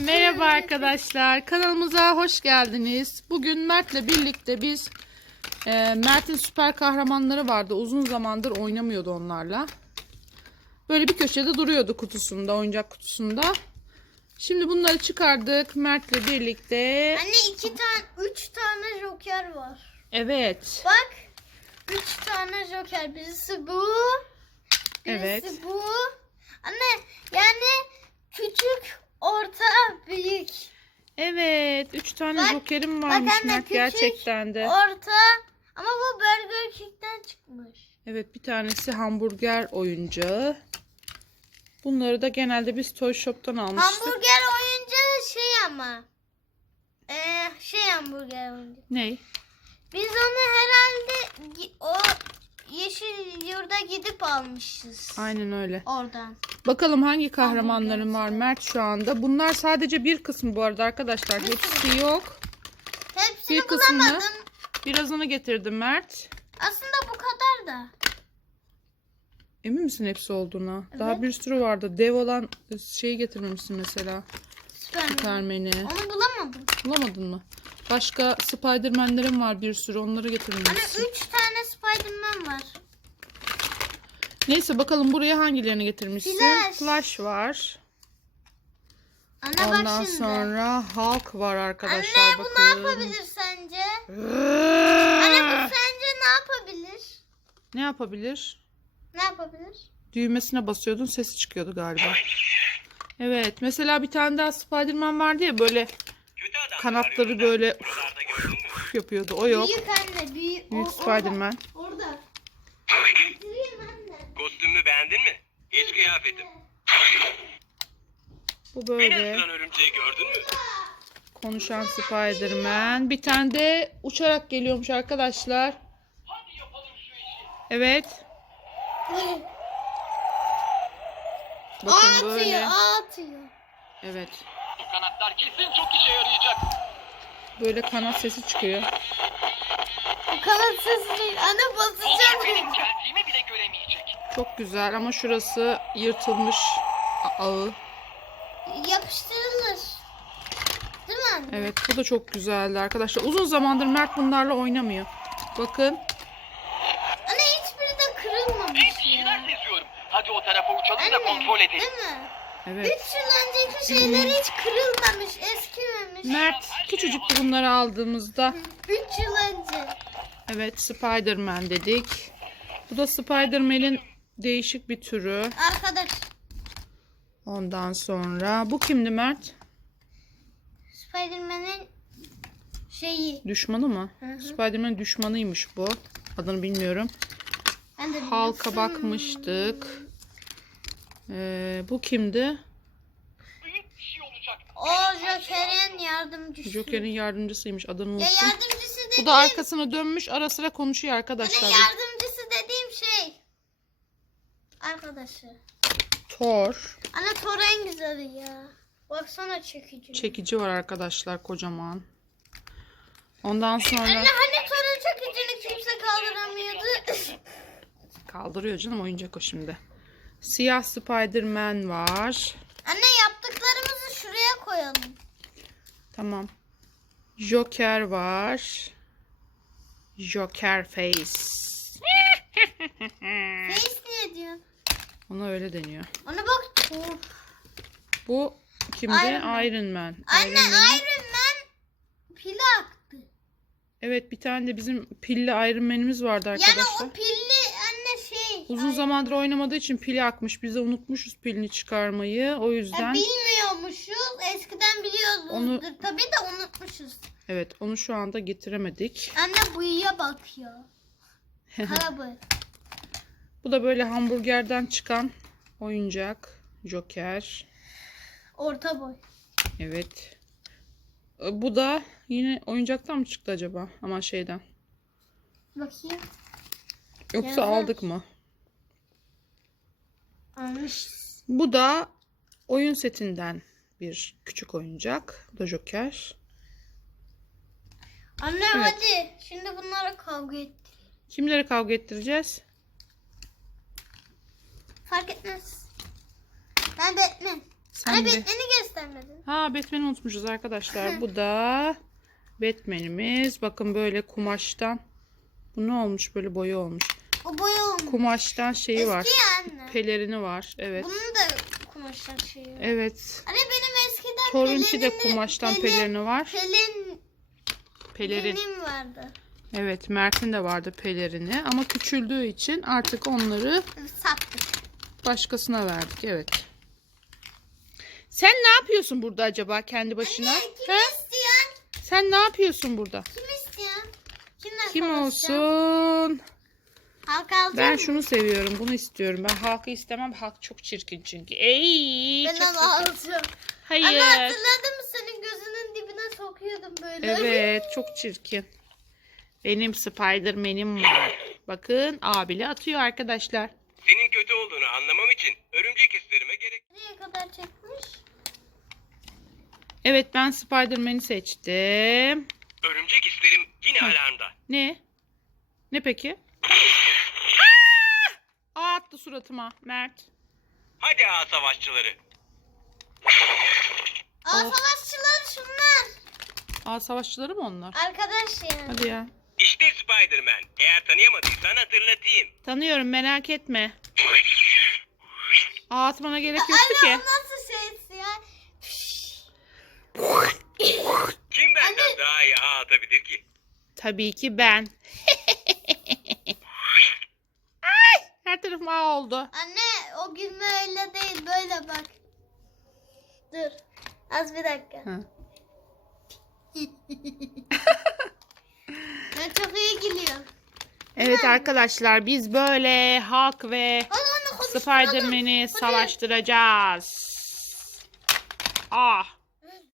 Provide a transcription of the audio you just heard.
merhaba arkadaşlar. Kanalımıza hoş geldiniz. Bugün Mert'le birlikte biz e, Mert'in süper kahramanları vardı. Uzun zamandır oynamıyordu onlarla. Böyle bir köşede duruyordu kutusunda, oyuncak kutusunda. Şimdi bunları çıkardık Mert'le birlikte. Anne iki tane, üç tane joker var. Evet. Bak, üç tane joker. Birisi bu, birisi Evet. bu. Anne, yani küçük, orta, büyük. Evet. Üç tane Bak- jokerim bak varmış anne, Mert küçük, gerçekten de. Orta. Ama bu Burger King'den çıkmış. Evet bir tanesi hamburger oyuncağı. Bunları da genelde biz Toy Shop'tan almıştık. Hamburger oyuncağı şey ama. Ee, şey hamburger oyuncağı. Ney? Biz onu herhalde o yeşil yurda gidip almışız. Aynen öyle. Oradan. Bakalım hangi kahramanların var Mert şu anda. Bunlar sadece bir kısmı bu arada arkadaşlar. Hepsi yok. Hepsini Bir kısmını bulamadım. birazını getirdim Mert. Aslında bu kadar da. Emin misin hepsi olduğuna? Daha Evet. bir sürü vardı. Dev olan şeyi getirmemişsin mesela. Süper. Süpermen'i. Onu bulamadım. Bulamadın mı? Başka Spiderman'lerin var bir sürü. Onları Hani getirmemişsin. üç tane Spiderman var. Neyse bakalım buraya hangilerini getirmişsin? Flash. Flash var. Anne Ondan şimdi. sonra Hulk var arkadaşlar. Anne bu bakın. ne yapabilir sence? Anne bu sence ne yapabilir? Ne yapabilir? Ne yapabilir? Düğmesine basıyordun sesi çıkıyordu galiba. Evet mesela bir tane daha Spiderman vardı ya böyle kanatları böyle yapıyordu. O yok. Büyük anne büyük. Büyük Spiderman. Orada. orada. Kostümümü beğendin mi? İç kıyafetim. Bu böyle azından örümceği gördün mü? konuşan Spiderman. Bir tane de uçarak geliyormuş arkadaşlar. Evet. Bakın böyle. atıyor. Evet. Bu kanatlar kesin çok işe yarayacak. Böyle kanat sesi çıkıyor. Bu kadar ses değil. Anne basacağım. benim göremeyecek. Çok güzel ama şurası yırtılmış ağı. Yapıştırılır. Değil mi anne? Evet bu da çok güzeldi arkadaşlar. Uzun zamandır Mert bunlarla oynamıyor. Bakın. Anne hiçbiri de kırılmamış şeyler ya. seziyorum. Hadi o tarafa uçalım da Anne, kontrol edelim. değil mi? Evet. Üç yıl önceki şeyler hiç kırılmamış, eskimemiş. Mert küçücüktü bunları aldığımızda. Üç yıl önce. Evet Spider-Man dedik. Bu da Spider-Man'in değişik bir türü. Arkadaş, Ondan sonra bu kimdi Mert? Spider-Man'in şeyi. Düşmanı mı? Hı hı. Spider-Man düşmanıymış bu. Adını bilmiyorum. Ben de Halka bakmıştık. Ee, bu kimdi? O Joker'in yardımcısı. Joker'in yardımcısıymış. Adını Ya unuttum. yardımcısı dediğim... Bu da arkasına dönmüş ara sıra konuşuyor arkadaşlar. yardımcısı dediğim şey. Arkadaşı. Thor. Anne Thor en güzeli ya. Baksana çekici. Çekici var arkadaşlar kocaman. Ondan sonra Anne hani Thor'un çekicini kimse kaldıramıyordu. kaldırıyor canım oyuncak o şimdi. Siyah Spider-Man var. Anne yaptıklarımızı şuraya koyalım. Tamam. Joker var. Joker Face. Face niye diyorsun? Ona öyle deniyor. Ona bak. Of. Bu kimdi? Iron Man. Iron Man. Anne Iron Man. Iron Man pili aktı. Evet bir tane de bizim pilli Iron Man'imiz vardı Yani arkadaşlar. o pilli anne şey. Uzun zamandır oynamadığı için pili akmış. Biz de unutmuşuz pilini çıkarmayı. O Ya yüzden bilmiyormuşuz. Eskiden biliyorduk. Onu- Tabii de unutmuşuz. evet onu şu anda getiremedik. Anne buyuya bak ya. Karabu. Bu da böyle hamburgerden çıkan oyuncak. Joker. Orta boy. Evet. E, Bu da yine oyuncaktan mı çıktı acaba? Ama şeyden. Bakayım. Yoksa Yazar. aldık mı? Almış. Bu da oyun setinden bir küçük oyuncak. Bu da Joker. Anne Evet. hadi. Şimdi bunlara kavga et. Kimleri kavga ettireceğiz? Fark etmez. Ben Batman. Sen de. Batman'i göstermedin. Ha Batman'i unutmuşuz arkadaşlar. Bu da Batman'imiz. Bakın böyle kumaştan. Bu ne olmuş? Böyle boya olmuş. O boya olmuş. Kumaştan şeyi var. Eski ya anne. Pelerini var. Evet. Bunun da kumaştan şeyi. Evet. Anne benim eskiden Torunçi de kumaştan pelin- pelerini var. Pelin, Pelerin. pelinim vardı. Evet Mert'in de vardı pelerini. Ama küçüldüğü için artık onları Sattık. Başkasına verdik. Evet. Sen ne yapıyorsun burada acaba kendi başına? Anne kim He? isteyen? Sen ne yapıyorsun burada? Kim isteyen? Kimle Kim olsun? Halk alacağım. Ben şunu seviyorum. Bunu istiyorum. Ben halkı istemem. Halk çok çirkin çünkü. Ey, Ben çok çirkin. alacağım. Hayır. Ama hatırladın mı senin gözünün dibine sokuyordum böyle. Evet, çok çirkin. Benim Spider-Man'im var. Bakın abili atıyor arkadaşlar. Senin kötü olduğunu anlamam için örümcek hislerime gerek Nereye kadar çekmiş? Evet ben Spider-Man'i seçtim. Örümcek hislerim yine alarmda. Ne? Ne peki? Aa! Aa attı suratıma Mert. Hadi ağa savaşçıları. Aa Oh. savaşçılar şunlar. Aa savaşçıları mı onlar? Arkadaş yani. Hadi ya. İşte Spider-Man. Eğer tanıyamadıysan hatırlatayım. Tanıyorum merak etme. Aa atmana gerek yoktu Anne ki. o nasıl şeysi ya? Kim benden daha iyi ağ atabilir ki? Tabii ki ben. Ay, her tarafım ağ oldu. Anne o gülme öyle değil böyle bak. Dur. Az bir dakika. Ben çok iyi gülüyorum. Evet arkadaşlar biz böyle Hulk ve. Spider-Man'i savaştıracağız. Ah